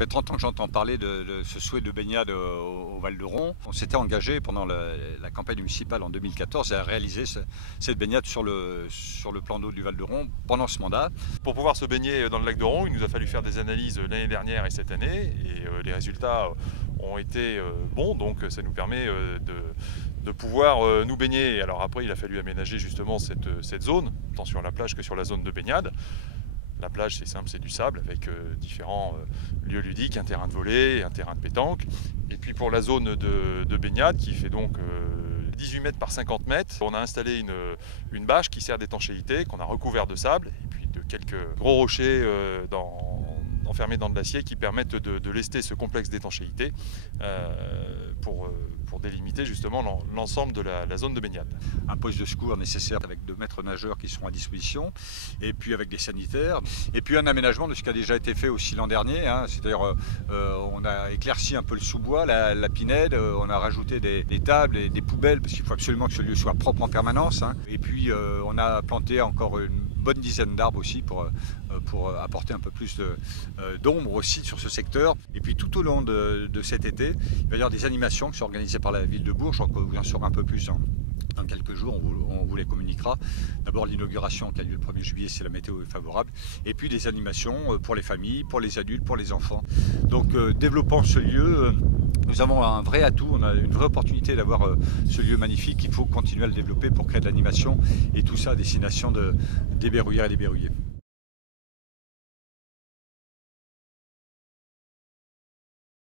fait 30 ans que j'entends parler de ce souhait de baignade au Val-de-Ron. On s'était engagé pendant la campagne municipale en 2014 à réaliser cette baignade sur le plan d'eau du Val-de-Ron pendant ce mandat. Pour pouvoir se baigner dans le lac de Ron, il nous a fallu faire des analyses l'année dernière et cette année, et les résultats ont été bons, donc ça nous permet de pouvoir nous baigner. Alors après, il a fallu aménager justement cette zone, tant sur la plage que sur la zone de baignade. La plage, c'est simple, c'est du sable avec différents lieux ludiques, un terrain de volley, un terrain de pétanque. Et puis pour la zone de baignade, qui fait donc 18 mètres par 50 mètres, on a installé une bâche qui sert d'étanchéité, qu'on a recouvert de sable, et puis de quelques gros rochers enfermés dans de l'acier qui permettent de lester ce complexe d'étanchéité pour délimiter justement l'ensemble de la zone de baignade. Un poste de secours nécessaire avec 2 maîtres nageurs qui sont à disposition, et puis avec des sanitaires, et puis un aménagement de ce qui a déjà été fait aussi l'an dernier, hein, c'est-à-dire on a éclairci un peu le sous-bois, la pinède, on a rajouté des tables et des poubelles, parce qu'il faut absolument que ce lieu soit propre en permanence, hein. Et puis on a planté encore une bonne dizaine d'arbres aussi pour apporter un peu plus d'ombre aussi sur ce secteur. Et puis tout au long de cet été, il va y avoir des animations qui sont organisées par la ville de Bourges. Je crois que vous en saurez un peu plus dans quelques jours, on vous les communiquera. D'abord l'inauguration qui a lieu le 1er juillet si la météo est favorable, et puis des animations pour les familles, pour les adultes, pour les enfants. Donc développant ce lieu, nous avons un vrai atout, on a une vraie opportunité d'avoir ce lieu magnifique. Il faut continuer à le développer pour créer de l'animation, et tout ça à destination des berruyères et des berruyers.